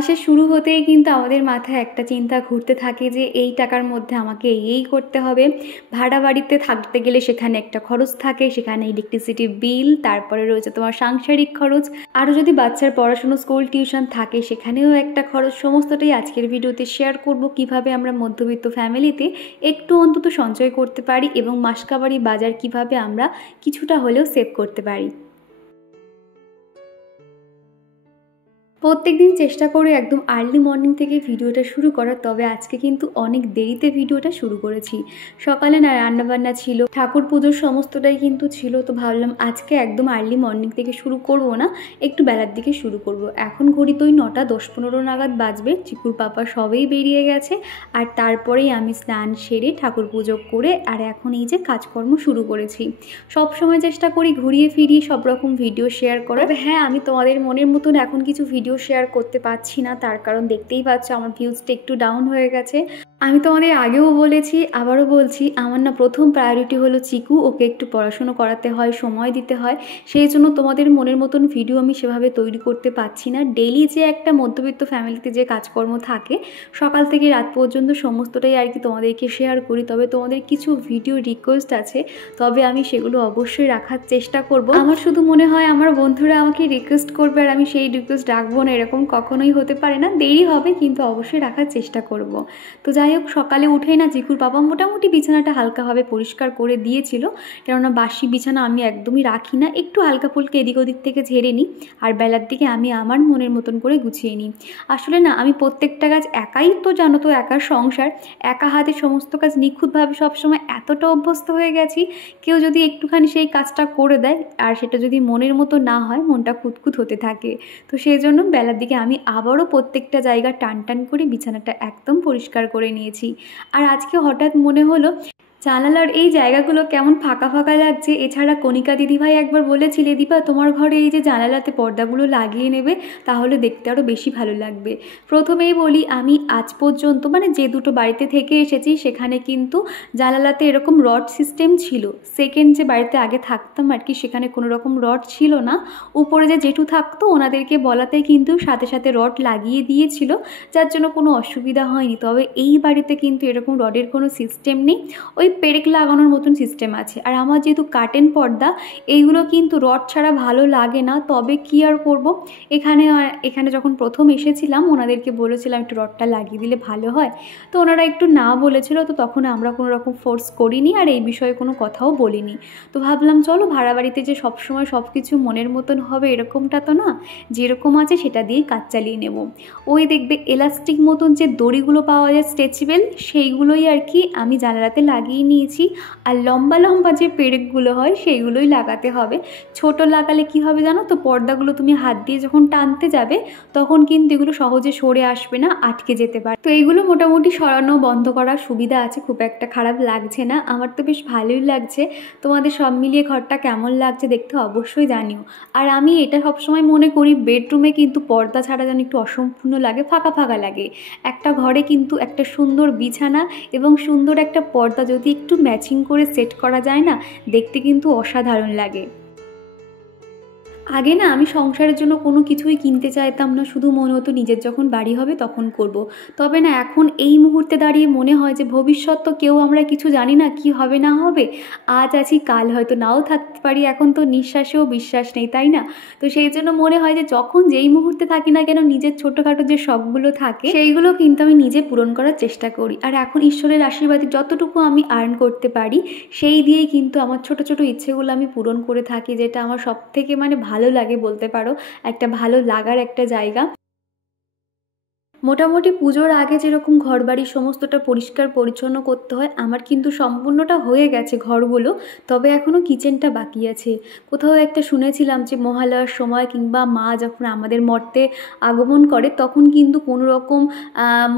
মাসের শুরু হতেই কিন্তু আমাদের মাথায় একটা চিন্তা ঘুরতে থাকে যে এই টাকার মধ্যে আমাকে এই করতে হবে। ভাড়া বাড়িতে থাকতে গেলে সেখানে একটা খরচ থাকে, সেখানে ইলেকট্রিসিটি বিল, তারপরে রয়েছে তোমার সাংসারিক খরচ, আরও যদি বাচ্চার পড়াশুনো স্কুল টিউশন থাকে সেখানেও একটা খরচ। সমস্তটাই আজকের ভিডিওতে শেয়ার করব, কিভাবে আমরা মধ্যবিত্ত ফ্যামিলিতে একটু অন্তত সঞ্চয় করতে পারি এবং মাসকাবারি বাজার কিভাবে আমরা কিছুটা হলেও সেভ করতে পারি। প্রত্যেকদিন চেষ্টা করি একদম আর্লি মর্নিং থেকে ভিডিওটা শুরু করার, তবে আজকে কিন্তু অনেক দেরিতে ভিডিওটা শুরু করেছি। সকালে না রান্নাবান্না ছিল, ঠাকুর পুজোর সমস্তটাই কিন্তু ছিল, তো ভাবলাম আজকে একদম আর্লি মর্নিং থেকে শুরু করব না, একটু বেলার দিকে শুরু করব। এখন ঘড়ি তো ওই 9টা 10-15 নাগাদ বাজবে, চিকুর পাপা সবেই বেরিয়ে গেছে, আর তারপরেই আমি স্নান সেরে ঠাকুর পুজো করে আর এখন এই যে কাজকর্ম শুরু করেছি। সব সময় চেষ্টা করি ঘুরিয়ে ফিরিয়ে সব রকম ভিডিও শেয়ার করার। হ্যাঁ, আমি তোমাদের মনের মতন এখন কিছু ভিডিও শেয়ার করতে পারছি না, তার কারণ দেখতেই পাচ্ছ আমার ভিউজটা একটু ডাউন হয়ে গেছে। আমি তোমাদের আগেও বলেছি, আবারও বলছি, আমার না প্রথম প্রায়োরিটি হলো চিকু, ওকে একটু পড়াশুনো করাতে হয়, সময় দিতে হয়, সেই জন্য তোমাদের মনের মতন ভিডিও আমি সেভাবে তৈরি করতে পারছি না। ডেইলি যে একটা মধ্যবিত্ত ফ্যামিলিতে যে কাজকর্ম থাকে সকাল থেকে রাত পর্যন্ত সমস্তটাই আর কি তোমাদেরকে শেয়ার করি, তবে তোমাদের কিছু ভিডিও রিকোয়েস্ট আছে, তবে আমি সেগুলো অবশ্যই রাখার চেষ্টা করব। আমার শুধু মনে হয় আমার বন্ধুরা আমাকে রিকোয়েস্ট করবে আর আমি সেই রিকোয়েস্ট রাখবো না, এরকম কখনোই হতে পারে না, দেরি হবে কিন্তু অবশ্যই রাখার চেষ্টা করব। তো যাই হোক, সকালে উঠেই না চিকুর বাবা মোটামুটি বিছানাটা হালকাভাবে পরিষ্কার করে দিয়েছিল, কেননা বাসি বিছানা আমি একদমই রাখি না, একটু হালকা ফুলকা এদিক ওদিক থেকে ঝেড়ে নিই, আর বেলার দিকে আমি আমার মনের মতন করে গুছিয়ে নিই। আসলে না আমি প্রত্যেকটা কাজ একাই তো, জানো তো, একার সংসার, একা হাতে সমস্ত কাজ নিখুঁতভাবে সবসময় এতটা অভ্যস্ত হয়ে গেছি, কেউ যদি একটুখানি সেই কাজটা করে দেয় আর সেটা যদি মনের মতো না হয় মনটা খুঁতখুত হতে থাকে। তো সেই জন্য বেলার দিকে আমি আবারও প্রত্যেকটা জায়গা টান টান করে বিছানাটা একদম পরিষ্কার করে নিয়েছি। আর আজকে হঠাৎ মনে হলো জানালার এই জায়গাগুলো কেমন ফাঁকা ফাঁকা লাগছে। এছাড়া কণিকা দিদিভাই একবার বলেছিলে, দীপা তোমার ঘরে এই যে জানালাতে পর্দাগুলো লাগিয়ে নেবে, তাহলে দেখতে আরও বেশি ভালো লাগবে। প্রথমেই বলি, আমি আজ পর্যন্ত মানে যে দুটো বাড়িতে থেকে এসেছি সেখানে কিন্তু জানালাতে এরকম রড সিস্টেম ছিল। সেকেন্ড যে বাড়িতে আগে থাকতাম আর কি, সেখানে কোনো রকম রড ছিল না, উপরে যে জেঠু থাকতো ওনাদেরকে বলাতে কিন্তু সাথে সাথে রড লাগিয়ে দিয়েছিল, যার জন্য কোনো অসুবিধা হয়নি। তবে এই বাড়িতে কিন্তু এরকম রডের কোনো সিস্টেম নেই, ওই পেরেক লাগানোর মতন সিস্টেম আছে। আর আমার যেহেতু কার্টেন পর্দা, এইগুলো কিন্তু রড ছাড়া ভালো লাগে না, তবে কি আর করব। এখানে যখন প্রথম এসেছিলাম ওনাদেরকে বলেছিলাম একটু রডটা লাগিয়ে দিলে ভালো হয়, তো ওনারা একটু না বলেছিল, তো তখন আমরা কোনো রকম ফোর্স করিনি আর এই বিষয়ে কোনো কথাও বলিনি। তো ভাবলাম চলো, ভাড়া বাড়িতে যে সবসময় সব কিছু মনের মতন হবে এরকমটা তো না, যেরকম আছে সেটা দিয়েই কাজ চালিয়ে নেব। ওই দেখবে এলাস্টিক মতন যে দড়িগুলো পাওয়া যায় স্ট্রেচেবল, সেইগুলোই আর কি আমি জানালাতে লাগিয়ে নিয়েছি। আর লম্বা লম্বা যে পেরেকগুলো হয় সেইগুলোই লাগাতে হবে। ছোট লাগালে কি হবে জানো তো, পর্দাগুলো তুমি হাত দিয়ে যখন টানতে যাবে তখন কিন্তু এগুলো সহজে সরে আসবে না, আটকে যেতে পারে। তো এইগুলো মোটামুটি সরানো বন্ধ করার সুবিধা আছে, খুব একটা খারাপ লাগছে না, আমার তো বেশ ভালোই লাগছে। তোমাদের সব মিলিয়ে ঘরটা কেমন লাগছে দেখতে অবশ্যই জানিও। আর আমি এটা সবসময় মনে করি, বেডরুমে কিন্তু পর্দা ছাড়া যেন একটু অসম্পূর্ণ লাগে, ফাঁকা ফাঁকা লাগে। একটা ঘরে কিন্তু একটা সুন্দর বিছানা এবং সুন্দর একটা পর্দা যদি একটু ম্যাচিং করে সেট করা যায় না, দেখতে কিন্তু অসাধারণ লাগে। আগে না আমি সংসারের জন্য কোনো কিছুই কিনতে চাইতাম না, শুধু মনে হতো নিজের যখন বাড়ি হবে তখন করব। তবে না এখন এই মুহূর্তে দাঁড়িয়ে মনে হয় যে ভবিষ্যৎ তো কেউ আমরা কিছু জানি না, কি হবে না হবে, আজ আছি কাল হয়তো নাও থাকতে পারি, এখন তো নিঃশ্বাসেও বিশ্বাস নেই, তাই না? তো সেই জন্য মনে হয় যে যখন যেই মুহূর্তে থাকি না কেন, নিজের ছোটোখাটো যে শখগুলো থাকে সেইগুলো কিন্তু আমি নিজে পূরণ করার চেষ্টা করি। আর এখন ঈশ্বরের আশীর্বাদে যতটুকু আমি আর্ন করতে পারি সেই দিয়েই কিন্তু আমার ছোট ছোট ইচ্ছেগুলো আমি পূরণ করে থাকি, যেটা আমার সব থেকে মানে ভালো লাগে বলতে পারো, একটা ভালো লাগার একটা জায়গা। মোটামুটি পুজোর আগে যেরকম ঘরবাড়ি সমস্তটা পরিষ্কার পরিচ্ছন্ন করতে হয়, আমার কিন্তু সম্পূর্ণটা হয়ে গেছে ঘরগুলো, তবে এখনও কিচেনটা বাকি আছে। কোথাও একটা শুনেছিলাম যে মহালয়ার সময় কিংবা মা যখন আমাদের মর্তে আগমন করে তখন কিন্তু কোনো রকম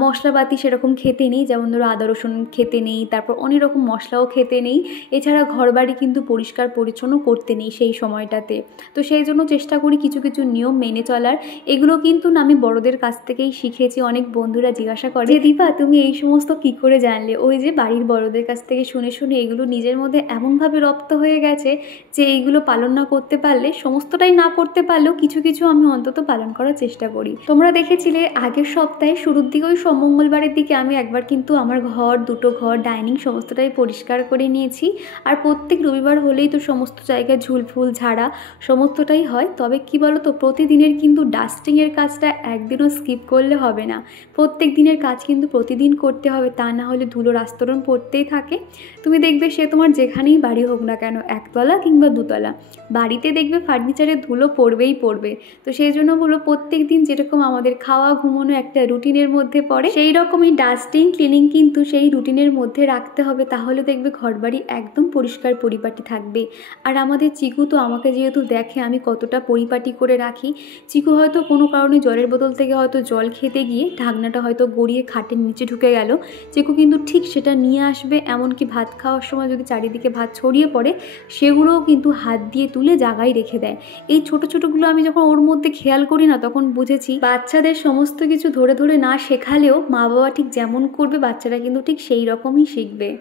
মশলাপাতি সেরকম খেতে নেই, যেমন ধরো আদা রসুন খেতে নেই, তারপর অনেক রকম মশলাও খেতে নেই, এছাড়া ঘরবাড়ি কিন্তু পরিষ্কার পরিচ্ছন্ন করতে নেই সেই সময়টাতে। তো সেই জন্য চেষ্টা করি কিছু কিছু নিয়ম মেনে চলার। এগুলো কিন্তু আমি বড়দের কাছ থেকেই শিখেছি, দেখেছি অনেক বন্ধুরা জিজ্ঞাসা করে যে দীপা তুমি এই সমস্ত কি করে জানলে? ওই যে বাড়ির বড়দের কাছ থেকে শুনে শুনে এগুলো নিজের মধ্যে এমনভাবে রপ্ত হয়ে গেছে যে এইগুলো পালন না করতে পারলে, সমস্তটাই না করতে পারলেও কিছু কিছু আমি অন্তত পালন করার চেষ্টা করি। তোমরা দেখেছিলে আগের সপ্তাহে শুরুর দিকে ওই মঙ্গলবারের দিকে আমি একবার কিন্তু আমার ঘর, দুটো ঘর, ডাইনিং সমস্তটাই পরিষ্কার করে নিয়েছি। আর প্রত্যেক রবিবার হলেই তো সমস্ত জায়গায় ঝুলফুল ঝাড়া সমস্তটাই হয়। তবে কি বলো তো, প্রতিদিনের কিন্তু ডাস্টিংয়ের কাজটা একদিনও স্কিপ করলে হবে না। প্রত্যেক দিনের কাজ কিন্তু প্রতিদিন করতে হবে, তা না হলে ধুলোর আস্তরণ পড়তেই থাকে। তুমি দেখবে সে তোমার যেখানেই বাড়ি হোক না কেন, একতলা কিংবা দুতলা, বাড়িতে দেখবে ফার্নিচারে ধুলো পড়বেই পড়বে। তো সেই জন্য বলো প্রত্যেক দিন যেরকম আমাদের খাওয়া ঘুমানো একটা রুটিনের মধ্যে পড়ে, সেই রকমই ডাস্টিং ক্লিনিং কিন্তু সেই রুটিনের মধ্যে রাখতে হবে। তাহলে দেখবে ঘরবাড়ি একদম পরিষ্কার পরিপাটি থাকবে। আর আমাদের চিকু তো আমাকে যেহেতু দেখে আমি কতটা পরিপাটি করে রাখি, চিকু হয়তো কোনো কারণে জলের বোতল থেকে হয়তো জল খেতে গিয়ে ঢাকনাটা হয়তো গড়িয়ে খাটের নিচে ঢুকে গেল, চিকু কিন্তু ঠিক সেটা নিয়ে আসবে। এমনকি ভাত খাওয়ার সময় যদি চারিদিকে ভাত ছড়িয়ে পড়ে সেগুলোও কিন্তু হাত দিয়ে তুলে জায়গায় রেখে দেয়। এই ছোট ছোটগুলো আমি যখন ওর মধ্যে খেয়াল করি না, তখন বুঝেছি বাচ্চাদের সমস্ত কিছু ধরে ধরে না শেখালেও মা বাবা ঠিক যেমন করবে বাচ্চারা কিন্তু ঠিক সেই রকমই শিখবে।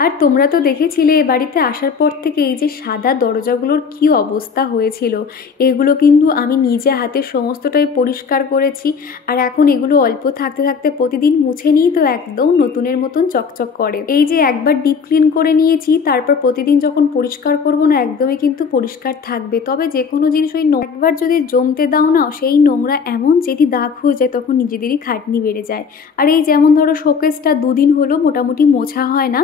আর তোমরা তো দেখেছিলে এ বাড়িতে আসার পর থেকে এই যে সাদা দরজাগুলোর কি অবস্থা হয়েছিল, এগুলো কিন্তু আমি নিজে হাতে সমস্তটাই পরিষ্কার করেছি। আর এখন এগুলো অল্প থাকতে থাকতে প্রতিদিন মুছে নিই তো একদম নতুনের মতন চকচক করে। এই যে একবার ডিপ ক্লিন করে নিয়েছি, তারপর প্রতিদিন যখন পরিষ্কার করব না একদমই কিন্তু পরিষ্কার থাকবে। তবে যে কোনো জিনিস ওই একবার যদি জমতে দাও না, সেই নোংরা এমন যেটি দাগ হয়ে যায় তখন নিজেদেরই খাটনি বেড়ে যায়। আর এই যেমন ধরো শোকেসটা দুদিন হলো মোটামুটি মোছা হয় না,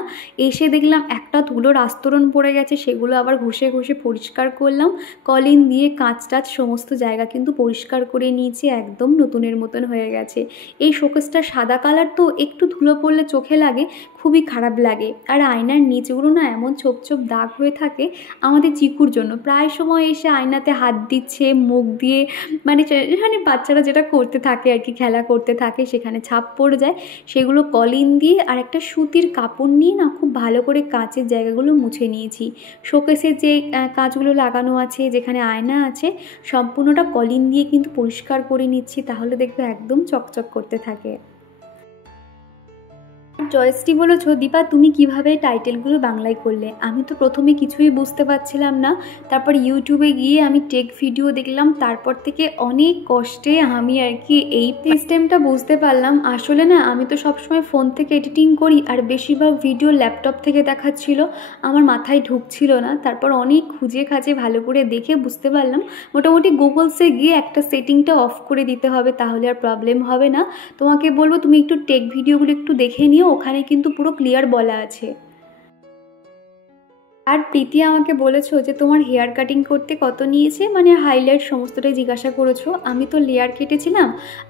এসে দেখলাম একটা ধুলোর আস্তরণ পড়ে গেছে, সেগুলো আবার ঘষে ঘষে পরিষ্কার করলাম। কলিন দিয়ে কাঁচ টাচ সমস্ত জায়গা কিন্তু পরিষ্কার করে নিয়েছি, একদম নতুনের মতন হয়ে গেছে। এই শোকেসটা সাদা কালার তো, একটু ধুলো পড়লে চোখে লাগে, খুবই খারাপ লাগে। আর আয়নার নিচগুলো না এমন ছোপ ছোপ দাগ হয়ে থাকে আমাদের চিকুর জন্য। প্রায় সময় এসে আয়নাতে হাত দিচ্ছে, মুখ দিয়ে মানে বাচ্চারা যেটা করতে থাকে আর কি, খেলা করতে থাকে, সেখানে ছাপ পড়ে যায়। সেগুলো কলিন দিয়ে আর একটা সুতির কাপড় নিয়ে না খুব ভালো করে কাঁচের জায়গাগুলো মুছে নিয়েছি। শোকেসের যে কাঁচগুলো লাগানো আছে, যেখানে আয়না আছে, সম্পূর্ণটা কলিন দিয়ে কিন্তু পরিষ্কার করে নিচ্ছি, তাহলে দেখবে একদম চকচক করতে থাকে। জয়শ্রী বলেছো দীপা তুমি কিভাবে টাইটেলগুলো বাংলায় করলে? আমি তো প্রথমে কিছুই বুঝতে পারছিলাম না, তারপর ইউটিউবে গিয়ে আমি টেক ভিডিও দেখলাম, তারপর থেকে অনেক কষ্টে আমি আর কি এই সিস্টেমটা বুঝতে পারলাম। আসলে না আমি তো সবসময় ফোন থেকে এডিটিং করি, আর বেশিরভাগ ভিডিও ল্যাপটপ থেকে দেখাচ্ছিল, আমার মাথায় ঢুকছিল না। তারপর অনেক খুঁজে খাজে ভালো করে দেখে বুঝতে পারলাম মোটামুটি গুগলসে গিয়ে একটা সেটিংটা অফ করে দিতে হবে, তাহলে আর প্রবলেম হবে না। তোমাকে বলবো তুমি একটু টেক ভিডিওগুলো একটু দেখে নিও, ওখানে কিন্তু পুরো ক্লিয়ার বলা আছে। আর প্রীতি আমাকে বলেছো যে তোমার হেয়ার কাটিং করতে কত নিয়েছে, মানে হাইলাইট সমস্তটাই জিজ্ঞাসা করেছো। আমি তো লেয়ার কেটেছিলাম,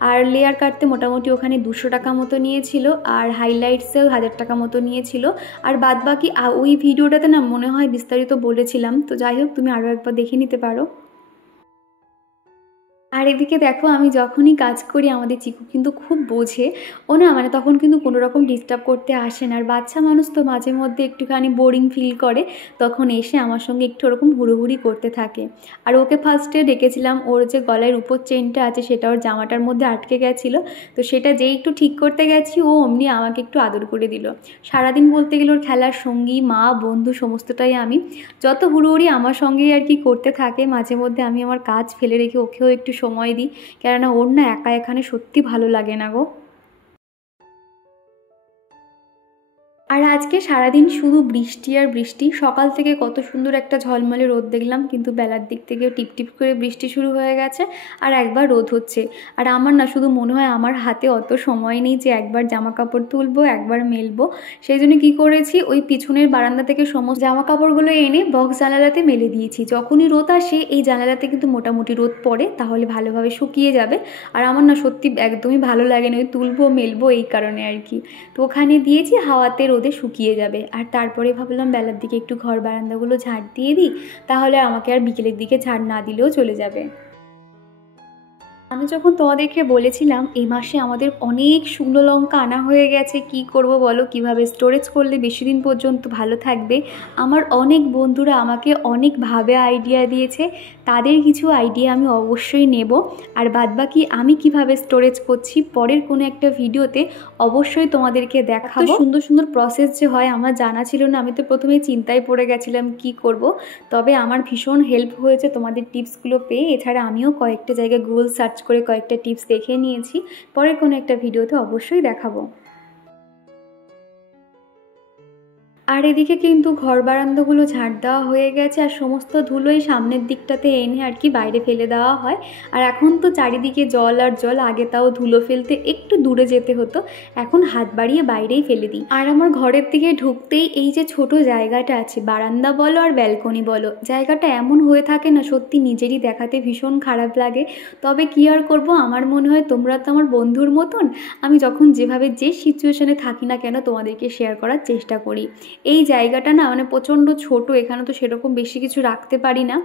আর লেয়ার কাটতে মোটামুটি ওখানে 200 টাকা মতো নিয়েছিল, আর হাইলাইটসেও 1000 টাকা মতো নিয়েছিল। আর বাদ বাকি ওই ভিডিওটাতে না মনে হয় বিস্তারিত বলেছিলাম। তো যাই হোক, তুমি আরও একবার দেখে নিতে পারো। আর এদিকে দেখো আমি যখনই কাজ করি আমাদের চিকু কিন্তু খুব বোঝে, ও না মানে তখন কিন্তু কোনো রকম ডিস্টার্ব করতে আসে না। আর বাচ্চা মানুষ তো মাঝে মধ্যে একটুখানি বোরিং ফিল করে, তখন এসে আমার সঙ্গে একটু ওরকম হুড়োহুড়ি করতে থাকে। আর ওকে ফার্স্টে ডেকেছিলাম, ওর যে গলার উপর চেনটা আছে সেটা ওর জামাটার মধ্যে আটকে গেছিলো, তো সেটা যেই একটু ঠিক করতে গেছি ও অমনি আমাকে একটু আদর করে দিল। সারাদিন বলতে গেলে ওর খেলার সঙ্গী, মা, বন্ধু সমস্তটাই আমি। যত হুড়োহুড়ি আমার সঙ্গেই আর কি করতে থাকে, মাঝে মধ্যে আমি আমার কাজ ফেলে রেখে ওকেও একটু সময় দিই, কেননা ওর না একা এখানে সত্যি ভালো লাগে না গো। আর আজকে সারাদিন শুধু বৃষ্টি আর বৃষ্টি। সকাল থেকে কত সুন্দর একটা ঝলমলে রোদ দেখলাম, কিন্তু বেলার দিক থেকে টিপটিপ করে বৃষ্টি শুরু হয়ে গেছে, আর একবার রোদ হচ্ছে। আর আমার না শুধু মনে হয় আমার হাতে অত সময় নেই যে একবার জামা কাপড় তুলবো একবার মেলবো। সেই জন্য কী করেছি, ওই পিছনের বারান্দা থেকে সমস্ত জামা কাপড়গুলো এনে বক্স জানালাতে মেলে দিয়েছি। যখনই রোদ আসে এই জানালাতে কিন্তু মোটামুটি রোদ পড়ে, তাহলে ভালোভাবে শুকিয়ে যাবে। আর আমার না সত্যি একদমই ভালো লাগে না ওই তুলবো মেলবো এই কারণে আর কি। তো ওখানে দিয়েছি, হাওয়াতে রোদে শুকিয়ে যাবে। আর তারপরে ভাবলাম বেলার দিকে একটু ঘর বারান্দাগুলো ঝাড় দিয়ে দিই, তাহলে আমাকে আর বিকেলের দিকে ঝাড় না দিলেও চলে যাবে। আমি যখন তোমাদেরকে বলেছিলাম এই মাসে আমাদের অনেক শুকনো লঙ্কা আনা হয়ে গেছে, কি করব বলো, কিভাবে স্টোরেজ করলে বেশি দিন পর্যন্ত ভালো থাকবে, আমার অনেক বন্ধুরা আমাকে অনেকভাবে আইডিয়া দিয়েছে। তাদের কিছু আইডিয়া আমি অবশ্যই নেব। আর বাদবাকি আমি কিভাবে স্টোরেজ করছি পরের কোনো একটা ভিডিওতে অবশ্যই তোমাদেরকে দেখাবো। সুন্দর সুন্দর প্রসেস যে হয় আমার জানা ছিল না, আমি তো প্রথমে চিন্তায় পড়ে গেছিলাম কি করব। তবে আমার ভীষণ হেল্প হয়েছে তোমাদের টিপসগুলো পেয়ে। এছাড়া আমিও কয়েকটা জায়গায় গুগল সার্চ করে কয়েকটা টিপস দেখে নিয়েছি, পরের কোনো একটা ভিডিওতে অবশ্যই দেখাবো। আর এদিকে কিন্তু ঘর বারান্দাগুলো ঝাড় দেওয়া হয়ে গেছে, আর সমস্ত ধুলোই সামনের দিকটাতে এনে আর কি বাইরে ফেলে দেওয়া হয়। আর এখন তো চারিদিকে জল আর জল, আগে তাও ধুলো ফেলতে একটু দূরে যেতে হতো, এখন হাত বাড়িয়ে বাইরেই ফেলে দিই। আর আমার ঘরের দিকে ঢুকতেই এই যে ছোট জায়গাটা আছে, বারান্দা বলো আর ব্যালকনি বলো, জায়গাটা এমন হয়ে থাকে না সত্যি নিজেরই দেখাতে ভীষণ খারাপ লাগে। তবে কি আর করব, আমার মনে হয় তোমরা তো আমার বন্ধুর মতন, আমি যখন যেভাবে যে সিচুয়েশনে থাকি না কেন তোমাদেরকে শেয়ার করার চেষ্টা করি। এই জায়গাটা না মানে প্রচণ্ড ছোট, এখানে তো সেরকম বেশি কিছু রাখতে পারি না,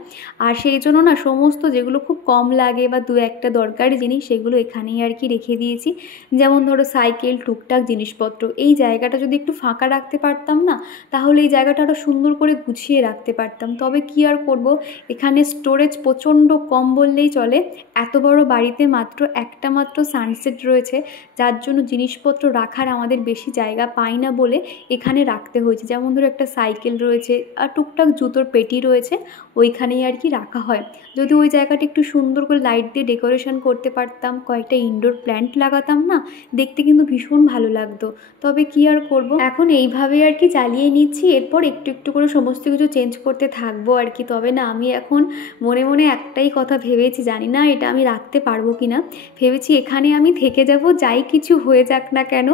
আর সেই জন্য না সমস্ত যেগুলো খুব কম লাগে বা দু একটা দরকারি জিনিস সেগুলো এখানেই আর কি রেখে দিয়েছি। যেমন ধরো সাইকেল, টুকটাক জিনিসপত্র। এই জায়গাটা যদি একটু ফাঁকা রাখতে পারতাম না, তাহলে এই জায়গাটা আরও সুন্দর করে গুছিয়ে রাখতে পারতাম। তবে কি আর করব, এখানে স্টোরেজ প্রচণ্ড কম বললেই চলে। এত বড় বাড়িতে মাত্র একটা মাত্র সানসেট রয়েছে, যার জন্য জিনিসপত্র রাখার আমাদের বেশি জায়গা পাই না বলে এখানে রাখতে হয়েছে। যেমন ধরো একটা সাইকেল রয়েছে আর টুকটাক জুতোর পেটি রয়েছে, ওইখানেই আর কি রাখা হয়। যদি ওই জায়গাটা একটু সুন্দর করে লাইট দিয়ে ডেকোরেশন করতে পারতাম, কয়েকটা ইনডোর প্ল্যান্ট লাগাতাম না, দেখতে কিন্তু ভীষণ ভালো লাগতো। তবে কি আর করব, এখন এইভাবেই আর কি চালিয়ে নিচ্ছি। এরপর একটু একটু করে সমস্ত কিছু চেঞ্জ করতে থাকবো আর কি। তবে না আমি এখন মনে মনে একটাই কথা ভেবেছি, জানি না এটা আমি রাখতে পারবো কি না। ভেবেছি এখানে আমি থেকে যাব, যাই কিছু হয়ে যাক না কেন,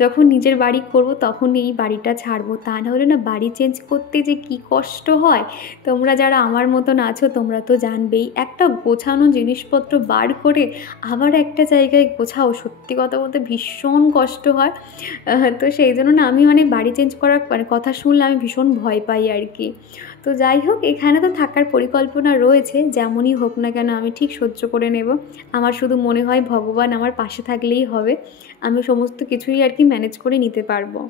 যখন নিজের বাড়ি করব তখন এই বাড়িটা ছাড়বো। তা নাহলে না বাড়ি চেঞ্জ করতে যে কি কষ্ট হয়, তোমরা যারা আমার মতন আছো তোমরা তো জানবেই। একটা গোছানো জিনিসপত্র বার করে আবার একটা জায়গায় গোছাও, সত্যি কথা বলতে ভীষণ কষ্ট হয়। তো সেই জন্য না আমি মানে বাড়ি চেঞ্জ করার মানে কথা শুনলে আমি ভীষণ ভয় পাই আর কি। তো যাই হোক, এখানে তো থাকার পরিকল্পনা রয়েছে, যেমনই হোক না কেন আমি ঠিক সহ্য করে নেব। আমার শুধু মনে হয় ভগবান আমার পাশে থাকলেই হবে, আমি সমস্ত কিছুই আর কি ম্যানেজ করে নিতে পারবো।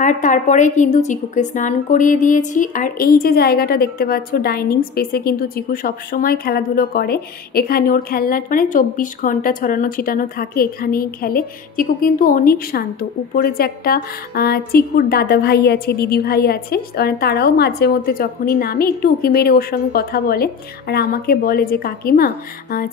আর তারপরে কিন্তু চিকুকে স্নান করিয়ে দিয়েছি। আর এই যে জায়গাটা দেখতে পাচ্ছ ডাইনিং স্পেসে, কিন্তু চিকু সবসময় খেলাধুলো করে। এখানে ওর খেলনা মানে 24 ঘন্টা ছড়ানো ছিটানো থাকে, এখানেই খেলে। চিকু কিন্তু অনেক শান্ত। উপরে যে একটা চিকুর দাদা ভাই আছে, দিদি ভাই আছে, মানে তারাও মাঝে মধ্যে যখনই নামে একটু উঁকি মেরে ওর সঙ্গে কথা বলে, আর আমাকে বলে যে কাকিমা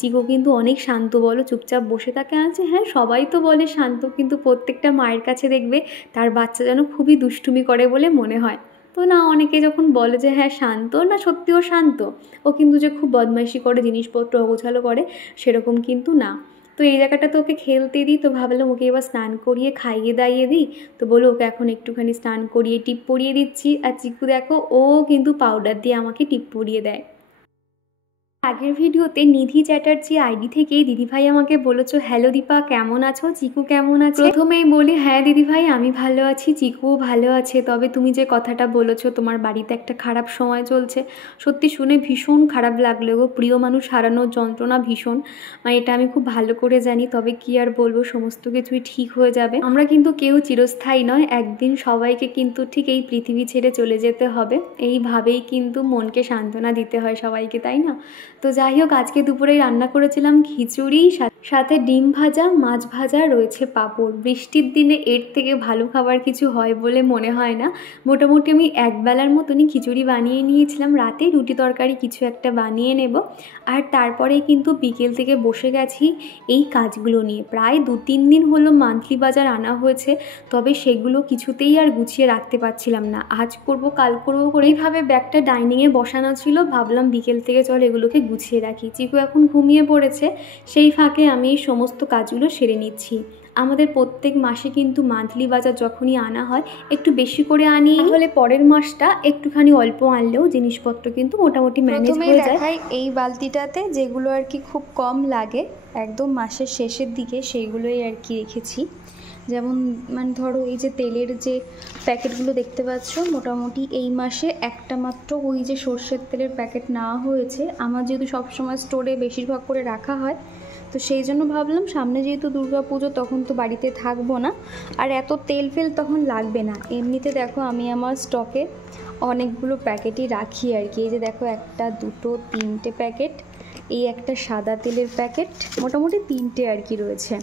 চিকু কিন্তু অনেক শান্ত, বলো চুপচাপ বসে থাকে। আছে হ্যাঁ, সবাই তো বলে শান্ত, কিন্তু প্রত্যেকটা মায়ের কাছে দেখবে তার বাচ্চা যেন খুবই দুষ্টুমি করে বলে মনে হয়। তো না, অনেকে যখন বলে যে হ্যাঁ শান্ত, না সত্যিও শান্ত, ও কিন্তু যে খুব বদমাইশি করে, জিনিসপত্র অগোছালো করে, সেরকম কিন্তু না। তো এই জায়গাটাতে ওকে খেলতে দিই, তো ভাবলাম ওকে এবার স্নান করিয়ে খাইয়ে দাইয়ে দিই। তো বলো ওকে এখন একটুখানি স্নান করিয়ে টিপ পরিয়ে দিচ্ছি। আর চিকু দেখো, ও কিন্তু পাউডার দিয়ে আমাকে টিপ পরিয়ে দেয়। আগের ভিডিওতে নিধি চ্যাটার্জি আইডি থেকেই দিদিভাই আমাকে বলেছো হ্যালো দীপা কেমন আছো, চিকু কেমন আছে। প্রথমেই বলি হ্যাঁ দিদিভাই আমি ভালো আছি, চিকুও ভালো আছে। তবে তুমি যে কথাটা বলেছো তোমার বাড়িতে একটা খারাপ সময় চলছে, সত্যি শুনে ভীষণ খারাপ লাগলো গো। প্রিয় মানুষ হারানোর যন্ত্রণা ভীষণ, মানে এটা আমি খুব ভালো করে জানি। তবে কি আর বলবো, সমস্ত কিছুই ঠিক হয়ে যাবে। আমরা কিন্তু কেউ চিরস্থায়ী নয়, একদিন সবাইকে কিন্তু ঠিক এই পৃথিবী ছেড়ে চলে যেতে হবে। এইভাবেই কিন্তু মনকে সান্ত্বনা দিতে হয় সবাইকে, তাই না? তো যাই হোক, আজকে দুপুরে রান্না করেছিলাম খিচুড়ি, সাথে ডিম ভাজা, মাছ ভাজা, রয়েছে পাঁপড়। বৃষ্টির দিনে এর থেকে ভালো খাবার কিছু হয় বলে মনে হয় না। মোটামুটি আমি একবেলার মতনই খিচুড়ি বানিয়ে নিয়েছিলাম, রাতে রুটি তরকারি কিছু একটা বানিয়ে নেব। আর তারপরে কিন্তু বিকেল থেকে বসে গেছি এই কাজগুলো নিয়ে। প্রায় 2-3 দিন হলো মান্থলি বাজার আনা হয়েছে, তবে সেগুলো কিছুতেই আর গুছিয়ে রাখতে পারছিলাম না। আজ করব কাল করবো করে এইভাবে ব্যাগটা ডাইনিংয়ে বসানো ছিল, ভাবলাম বিকেল থেকে চল এগুলোকে গুছিয়ে রাখি। চিকু এখন ঘুমিয়ে পড়েছে, সেই ফাঁকে আমি এই সমস্ত কাজগুলো সেরে নিচ্ছি। আমাদের প্রত্যেক মাসে কিন্তু মান্থলি বাজার যখনই আনা হয় একটু বেশি করে আনি, তাহলে পরের মাসটা একটুখানি অল্প আনলেও জিনিসপত্র কিন্তু মোটামুটি ম্যানেজ হয়ে যায়। এই বালতিটাতে যেগুলো আর কি খুব কম লাগে একদম মাসের শেষের দিকে, সেইগুলোই আর কি রেখেছি। যেমন মানে ধরো এই যে তেলের যে প্যাকেটগুলো দেখতে পাচ্ছ, মোটামুটি এই মাসে একটা মাত্র ওই যে সর্ষের তেলের প্যাকেট নেওয়া হয়েছে। আমার যেহেতু সবসময় স্টোরে বেশিরভাগ করে রাখা হয়, তো সেই জন্য ভাবলাম সামনে যেহেতু দুর্গা পুজো, তখন তো বাড়িতে থাকবো না, আর এত তেল ফেল তখন লাগবে না। এমনিতে দেখো আমি আমার স্টকে অনেকগুলো প্যাকেটই রাখি আর কি। এই যে দেখো, 1 2 3টে প্যাকেট, এই একটা সাদা তেলের প্যাকেট, মোটামুটি 3টে আর কি রয়েছে।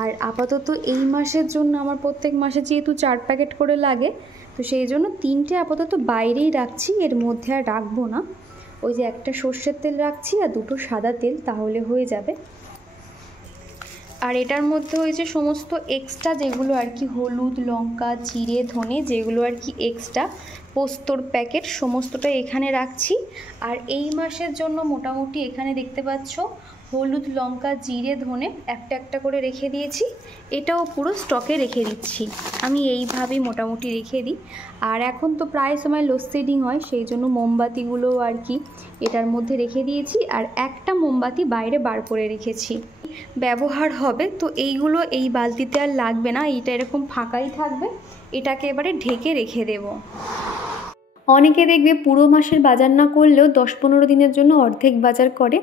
আর আপাতত এই মাসের জন্য আমার প্রত্যেক মাসে যেহেতু 4 প্যাকেট করে লাগে, তো সেই জন্য 3টে আপাতত বাইরেই রাখছি, এর মধ্যে আর রাখবো না। ওই যে একটা সর্ষের তেল রাখছি আর 2টো সাদা তেল, তাহলে হয়ে যাবে। আর এটার মধ্যে ওই যে সমস্ত এক্সট্রা যেগুলো আর কি, হলুদ, লঙ্কা, জিরে, ধনে, যেগুলো আর কি এক্সট্রা, পোস্তর প্যাকেট, সমস্তটা এখানে রাখছি। আর এই মাসের জন্য মোটামুটি এখানে দেখতে পাচ্ছ হলুদ, লঙ্কা, জিরে, ধনে একটা একটা করে রেখে দিয়েছি। এটাও পুরো স্টকে রেখে দিচ্ছি, আমি এইভাবেই মোটামুটি রেখে দিই। আর এখন তো প্রায় সময় লোডশেডিং হয়, সেই জন্য মোমবাতিগুলোও আর কি এটার মধ্যে রেখে দিয়েছি। আর একটা মোমবাতি বাইরে বার করে রেখেছি, ব্যবহার হবে। তো এইগুলো এই বালতিতে আর লাগবে না, এইটা এরকম ফাঁকাই থাকবে, এটাকে এবারে ঢেকে রেখে দেব। অনেকে দেখবে পুরো মাসের বাজার না করলেও 10-15 দিনের জন্য অর্ধেক বাজার করে।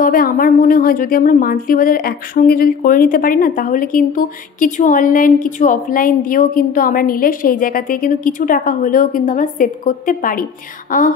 তবে আমার মনে হয় যদি আমরা মান্থলি বাজার একসঙ্গে যদি করে নিতে পারি না, তাহলে কিন্তু কিছু অনলাইন কিছু অফলাইন দিয়েও কিন্তু আমরা নিলে সেই জায়গা থেকে কিন্তু কিছু টাকা হলেও কিন্তু আমরা সেভ করতে পারি।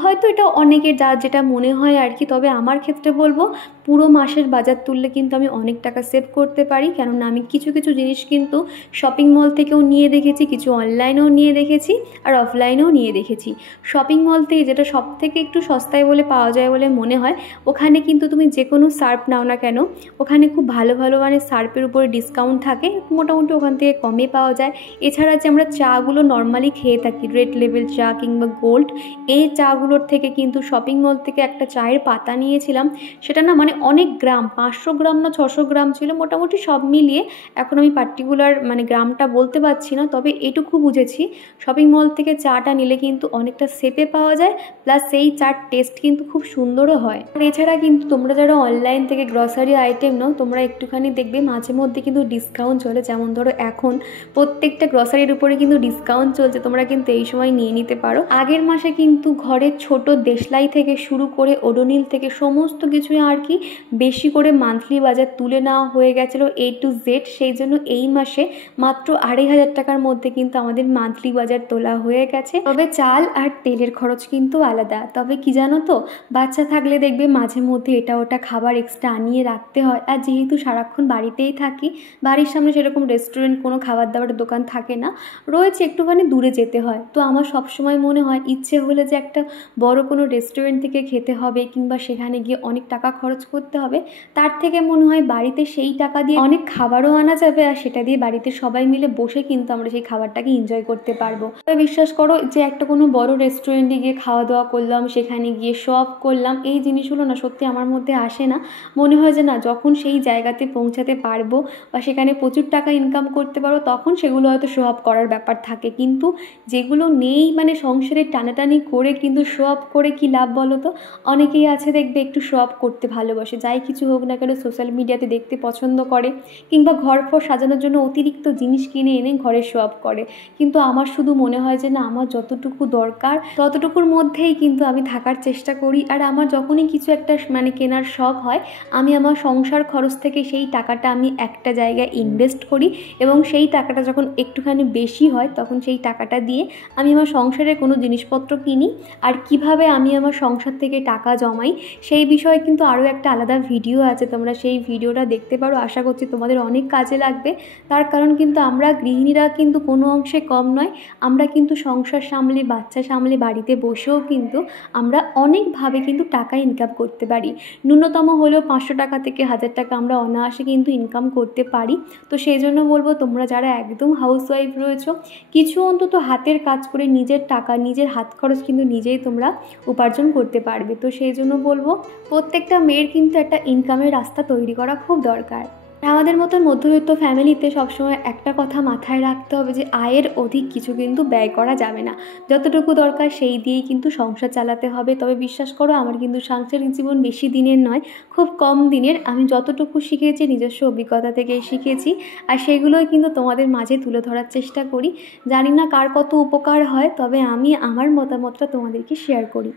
হয়তো এটা অনেকের যার যেটা মনে হয় আর কি, তবে আমার ক্ষেত্রে বলবো পুরো মাসের বাজার তুললে কিন্তু আমি অনেক টাকা সেভ করতে পারি। কেননা আমি কিছু কিছু জিনিস কিন্তু শপিং মল থেকেও নিয়ে দেখেছি, কিছু অনলাইনেও নিয়ে দেখেছি, আর অফলাইনেও নিয়ে দেখেছি। শপিং মল থেকে যেটা সব থেকে একটু সস্তায় বলে পাওয়া যায় বলে মনে হয়, ওখানে কিন্তু তুমি যে কোনো সার্ফ নাও না কেন, ওখানে খুব ভালো ভালো মানে সার্ফের উপরে ডিসকাউন্ট থাকে, মোটামুটি ওখান থেকে কমে পাওয়া যায়। এছাড়া যে আমরা চাগুলো নর্মালি খেয়ে থাকি, রেড লেবেল চা কিংবা গোল্ড, এই চাগুলোর থেকে কিন্তু শপিং মল থেকে একটা চায়ের পাতা নিয়েছিলাম, সেটা না মানে অনেক গ্রাম, 500 গ্রাম না 600 গ্রাম ছিল, মোটামুটি সব মিলিয়ে এখন আমি পার্টিকুলার মানে গ্রামটা বলতে পারছি না, তবে এটুকু বুঝেছি শপিং মল থেকে চাটা নিলে কিন্তু অনেকটা সেপে পাওয়া যায়, প্লাস সেই চার টেস্ট কিন্তু খুব সুন্দরও হয়। আর এছাড়া কিন্তু তোমরা যারা অনলাইন থেকে গ্রসারি আইটেম নাও, তোমরা একটুখানি দেখবে মাঝে মধ্যে কিন্তু ডিসকাউন্ট চলে। যেমন ধরো এখন প্রত্যেকটা গ্রসারির উপরে কিন্তু ডিসকাউন্ট চলছে, তোমরা কিন্তু এই সময় নিয়ে নিতে পারো। আগের মাসে কিন্তু ঘরের ছোট দেশলাই থেকে শুরু করে ওডোনিল থেকে সমস্ত কিছুই আর কি বেশি করে মান্থলি বাজার তুলে নেওয়া হয়ে গেছিলো A to Z, সেই জন্য এই মাসে মাত্র 2500 টাকার মধ্যে কিন্তু আমাদের মান্থলি বাজার তোলা হয়ে গেছে। তবে চাল আর তেলের খরচ কিন্তু আলাদা। তবে কি জানো তো, বাচ্চা থাকলে দেখবে মাঝে মধ্যে এটা ওটা খাবার এক্সট্রা আনিয়ে রাখতে হয়। আর যেহেতু সারাক্ষণ বাড়িতেই থাকি, বাড়ির সামনে সেরকম রেস্টুরেন্ট কোনো খাবার দাবারের দোকান থাকে না, রয়েছে একটুখানি দূরে যেতে হয়। তো আমার সবসময় মনে হয় ইচ্ছে হলে যে একটা বড় কোনো রেস্টুরেন্ট থেকে খেতে হবে কিংবা সেখানে গিয়ে অনেক টাকা খরচ করতে হবে, তার থেকে মনে হয় বাড়িতে সেই টাকা দিয়ে অনেক খাবারও আনা যাবে, আর সেটা দিয়ে বাড়িতে সবাই মিলে বসে কিন্তু আমরা সেই খাবারটাকে এনজয় করতে পারবো। তবে বিশ্বাস করো যে একটা কোনো বড় রেস্টুরেন্টে গিয়ে খাওয়া দাওয়া করলাম, সেখানে গিয়ে শপ করলাম, এই জিনিসগুলো না সত্যি আমার মধ্যে আসে না। মনে হয় যে না, যখন সেই জায়গাতে পৌঁছাতে পারবো বা সেখানে প্রচুর টাকা ইনকাম করতে পারবো, তখন সেগুলো হয়তো শো অফ করার ব্যাপার থাকে। কিন্তু যেগুলো নেই মানে সংসারে টানাটানি করে কিন্তু শো অফ করে কি লাভ বলো তো? অনেকেই আছে দেখবে একটু শো অফ করতে ভালোবাসে, যাই কিছু হোক না কেন সোশ্যাল মিডিয়াতে দেখতে পছন্দ করে, কিংবা ঘর ফর সাজানোর জন্য অতিরিক্ত জিনিস কিনে এনে ঘরে শো অফ করে। কিন্তু আমার শুধু মনে হয় যে না, আমার যতটুকু দরকার ততটুকুর মধ্যেই কিন্তু আমি থাকার চেষ্টা করি। আর আমার যখনই কিছু একটা মানে কেনার শখ হয়, আমি আমার সংসার খরচ থেকে সেই টাকাটা আমি একটা জায়গায় ইনভেস্ট করি, এবং সেই টাকাটা যখন একটুখানি বেশি হয় তখন সেই টাকাটা দিয়ে আমি আমার সংসারে কোনো জিনিসপত্র কিনি। আর কিভাবে আমি আমার সংসার থেকে টাকা জমাই সেই বিষয়ে কিন্তু আরও একটা আলাদা ভিডিও আছে, তোমরা সেই ভিডিওটা দেখতে পারো। আশা করছি তোমাদের অনেক কাজে লাগবে। তার কারণ কিন্তু আমরা গৃহিণীরা কিন্তু কোনো অংশে কম নয়, আমরা কিন্তু সংসার সামলে, বাচ্চা সামলে, বাড়িতে বসেও কিন্তু আমরা অনেকভাবে কিন্তু টাকা ইনকাম করতে পারি। ন্যূনতম হলেও 500 টাকা থেকে 1000 টাকা আমরা অনায়াসে কিন্তু ইনকাম করতে পারি। তো সেই জন্য বলবো, তোমরা যারা একদম হাউসওয়াইফ রয়েছো, কিছু অন্তত হাতের কাজ করে নিজের টাকা, নিজের হাত খরচ কিন্তু নিজেই তোমরা উপার্জন করতে পারবে। তো সেই জন্য বলবো প্রত্যেকটা মেয়ের কিন্তু একটা ইনকামের রাস্তা তৈরি করা খুব দরকার। আমাদের মতন মধ্যবিত্ত ফ্যামিলিতে সবসময় একটা কথা মাথায় রাখতে হবে যে আয়ের অধিক কিছু কিন্তু ব্যয় করা যাবে না, যতটুকু দরকার সেই দিয়েই কিন্তু সংসার চালাতে হবে। তবে বিশ্বাস করো, আমার কিন্তু সাংসারিক জীবন বেশি দিনের নয়, খুব কম দিনের। আমি যতটুকু শিখেছি নিজস্ব অভিজ্ঞতা থেকেই শিখেছি, আর সেগুলোই কিন্তু তোমাদের মাঝে তুলে ধরার চেষ্টা করি। জানি না কার কত উপকার হয়, তবে আমি আমার মতামতটা তোমাদেরকে শেয়ার করি।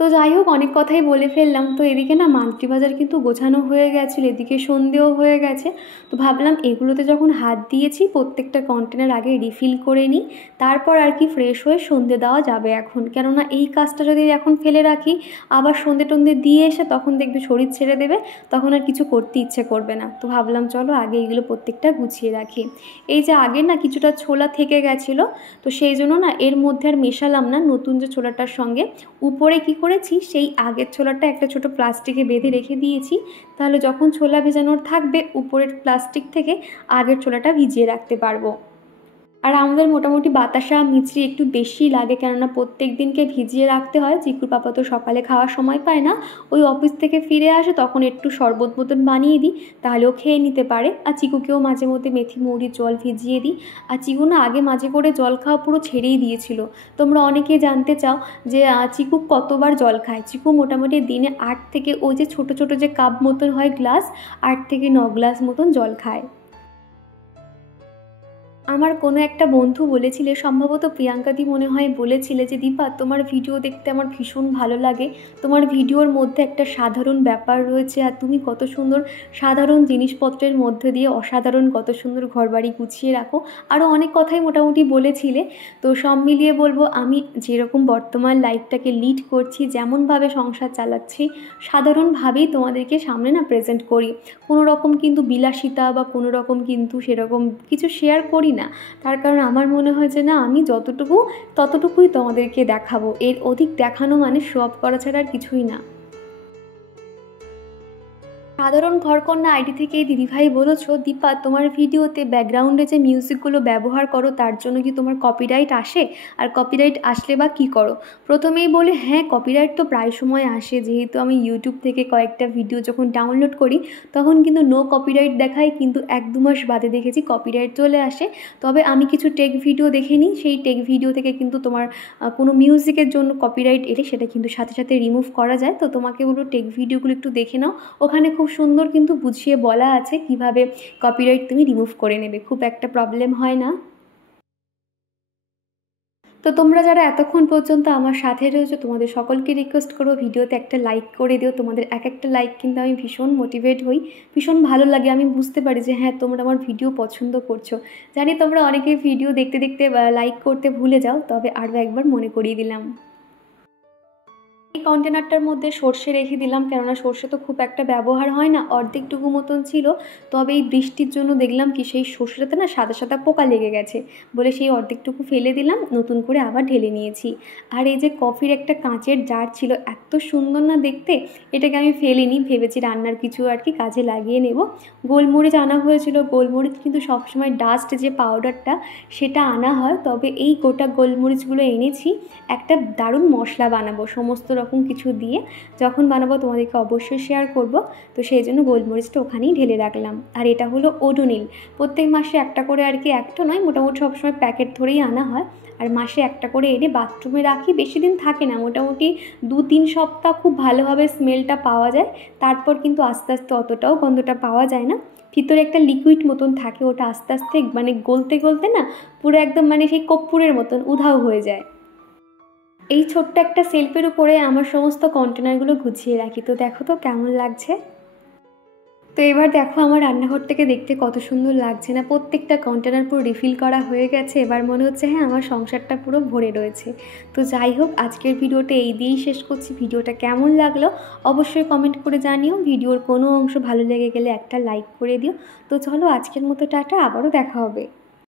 তো যাই হোক, অনেক কথাই বলে ফেললাম। তো এদিকে না মান্ত্রী বাজার কিন্তু গোছানো হয়ে গেছিলো, এদিকে সন্ধেও হয়ে গেছে। তো ভাবলাম এগুলোতে যখন হাত দিয়েছি প্রত্যেকটা কন্টেনার আগে রিফিল করে নিই, তারপর আর কি ফ্রেশ হয়ে সন্ধে দেওয়া যাবে এখন। কেননা এই কাজটা যদি এখন ফেলে রাখি, আবার সন্ধে টন্ধে দিয়ে এসে তখন দেখবে শরীর ছেড়ে দেবে, তখন আর কিছু করতে ইচ্ছে করবে না। তো ভাবলাম চলো আগে এগুলো প্রত্যেকটা গুছিয়ে রাখি। এই যে আগে না কিছুটা ছোলা থেকে গেছিলো, তো সেই জন্য না এর মধ্যে আর মেশালাম না নতুন যে ছোলাটার সঙ্গে। উপরে কি করেছি, সেই আগের ছোলাটা একটা ছোট প্লাস্টিকে বেঁধে রেখে দিয়েছি, তাহলে যখন ছোলা ভেজানোর থাকবে উপরের প্লাস্টিক থেকে আগের ছোলাটা ভিজিয়ে রাখতে পারবো। আর আমাদের মোটামুটি বাতাসা মিছরি একটু বেশি লাগে, কেননা প্রত্যেক দিনকে ভিজিয়ে রাখতে হয়। চিকুর পাপা তো সকালে খাওয়ার সময় পায় না, ওই অফিস থেকে ফিরে আসে তখন একটু শরবত মতন বানিয়ে দিই, তাহলেও খেয়ে নিতে পারে। আর চিকুকেও মাঝে মধ্যে মেথি মৌরির জল ভিজিয়ে দিই। আর চিকু না আগে মাঝে করে জল খাওয়া পুরো ছেড়েই দিয়েছিল। তোমরা অনেকেই জানতে চাও যে চিকু কতবার জল খায়। চিকু মোটামুটি দিনে 8 থেকে, ওই যে ছোটো ছোটো যে কাপ মতন হয় গ্লাস, 8 থেকে 9 গ্লাস মতন জল খায়। আমার কোনো একটা বন্ধু বলেছিলে, সম্ভবত প্রিয়াঙ্কাদি মনে হয় বলেছিলে, যে দীপা তোমার ভিডিও দেখতে আমার ভীষণ ভালো লাগে, তোমার ভিডিওর মধ্যে একটা সাধারণ ব্যাপার রয়েছে, আর তুমি কত সুন্দর সাধারণ জিনিসপত্রের মধ্যে দিয়ে অসাধারণ কত সুন্দর ঘরবাড়ি গুছিয়ে রাখো। আরও অনেক কথাই মোটামুটি বলেছিলে। তো সব মিলিয়ে বলবো, আমি যেরকম বর্তমান লাইফটাকে লিড করছি, যেমনভাবে সংসার চালাচ্ছি, সাধারণভাবেই তোমাদেরকে সামনে না প্রেজেন্ট করি। কোনো রকম কিন্তু বিলাসিতা বা কোনো রকম কিন্তু সেরকম কিছু শেয়ার করি না। তার কারণ আমার মনে হয় যে না, আমি যতটুকু ততটুকুই তোমাদেরকে দেখাবো, এর অধিক দেখানো মানে শো অফ করা ছাড়া আর কিছুই না। সাধারণ ঘরকন্যা আইডি থেকে দিদিভাই বলেছো, দীপা তোমার ভিডিওতে ব্যাকগ্রাউন্ডে যে মিউজিকগুলো ব্যবহার করো তার জন্য কি তোমার কপিরাইট আসে? আর কপিরাইট আসলে বা কী করো? প্রথমেই বলি হ্যাঁ, কপিরাইট তো প্রায় সময় আসে, যেহেতু আমি ইউটিউব থেকে কয়েকটা ভিডিও যখন ডাউনলোড করি তখন কিন্তু নো কপিরাইট দেখায়, কিন্তু 1-2 মাস বাদে দেখেছি কপিরাইট চলে আসে। তবে আমি কিছু টেক ভিডিও দেখে নিই, সেই টেক ভিডিও থেকে কিন্তু তোমার কোনো মিউজিকের জন্য কপিরাইট এলে সেটা কিন্তু সাথে সাথে রিমুভ করা যায়। তো তোমাকে বলবো টেক ভিডিওগুলো একটু দেখে নাও, ওখানে খুব সুন্দর কিন্তু বুঝিয়ে বলা আছে কিভাবে কপিরাইট তুমি রিমুভ করে নেবে, খুব একটা প্রবলেম হয় না। তো তোমরা যারা এতক্ষণ পর্যন্ত আমার সাথে রয়েছো, তোমাদের সকলকে রিকোয়েস্ট করবো ভিডিওতে একটা লাইক করে দিও। তোমাদের এক একটা লাইক কিন্তু আমি ভীষণ মোটিভেট হই, ভীষণ ভালো লাগে। আমি বুঝতে পারি যে হ্যাঁ, তোমরা আমার ভিডিও পছন্দ করছো। জানি তোমরা অনেকে ভিডিও দেখতে দেখতে লাইক করতে ভুলে যাও, তবে আরও একবার মনে করিয়ে দিলাম। এই কন্টেনারটার মধ্যে সর্ষে রেখে দিলাম, কেননা সর্ষে তো খুব একটা ব্যবহার হয় না, অর্ধেকটুকু মতন ছিল। তবে এই বৃষ্টির জন্য দেখলাম কি সেই সর্ষেটাতে না সাদা সাদা পোকা লেগে গেছে, বলে সেই অর্ধেকটুকু ফেলে দিলাম, নতুন করে আবার ঢেলে নিয়েছি। আর এই যে কফির একটা কাঁচের জার ছিল, এত সুন্দর না দেখতে, এটাকে আমি ফেলিনি, ভেবেছি রান্নার কিছু আর কি কাজে লাগিয়ে নেব। গোলমরিচ আনা হয়েছিল, গোলমরিচ কিন্তু সবসময় ডাস্ট যে পাউডারটা সেটা আনা হয়, তবে এই গোটা গোলমরিচগুলো এনেছি। একটা দারুণ মশলা বানাবো সমস্ত রকম কিছু দিয়ে, যখন বানাবো তোমাদেরকে অবশ্যই শেয়ার করব। তো সেই জন্য গোলমরিচটা ওখানেই ঢেলে রাখলাম। আর এটা হলো ওডোনিল, প্রত্যেক মাসে একটা করে আর কি, একটা নয় মোটামুটি সবসময় প্যাকেট ধরেই আনা হয়। আর মাসে একটা করে এনে বাথরুমে রাখি, বেশি দিন থাকে না, মোটামুটি 2-3 সপ্তাহ খুব ভালোভাবে স্মেলটা পাওয়া যায়, তারপর কিন্তু আস্তে আস্তে অতটাও গন্ধটা পাওয়া যায় না। ভিতরে একটা লিকুইড মতন থাকে, ওটা আস্তে আস্তে মানে গলতে গলতে না পুরো একদম মানে সেই কর্পূরের মতন উধাও হয়ে যায়। এই ছোট্ট একটা সেলফের উপরে আমার সমস্ত কন্টেনারগুলো গুছিয়ে রাখি। তো দেখো তো কেমন লাগছে। তো এবার দেখো আমার রান্নাঘরটাকে দেখতে কত সুন্দর লাগছে না, প্রত্যেকটা কন্টেনার পুরো রিফিল করা হয়ে গেছে। এবার মনে হচ্ছে হ্যাঁ, আমার সংসারটা পুরো ভরে রয়েছে। তো যাই হোক, আজকের ভিডিওটা এই দিয়েই শেষ করছি। ভিডিওটা কেমন লাগলো অবশ্যই কমেন্ট করে জানিও। ভিডিওর কোনো অংশ ভালো লেগে গেলে একটা লাইক করে দিও। তো চলো আজকের মতো টাটা, আবারও দেখা হবে।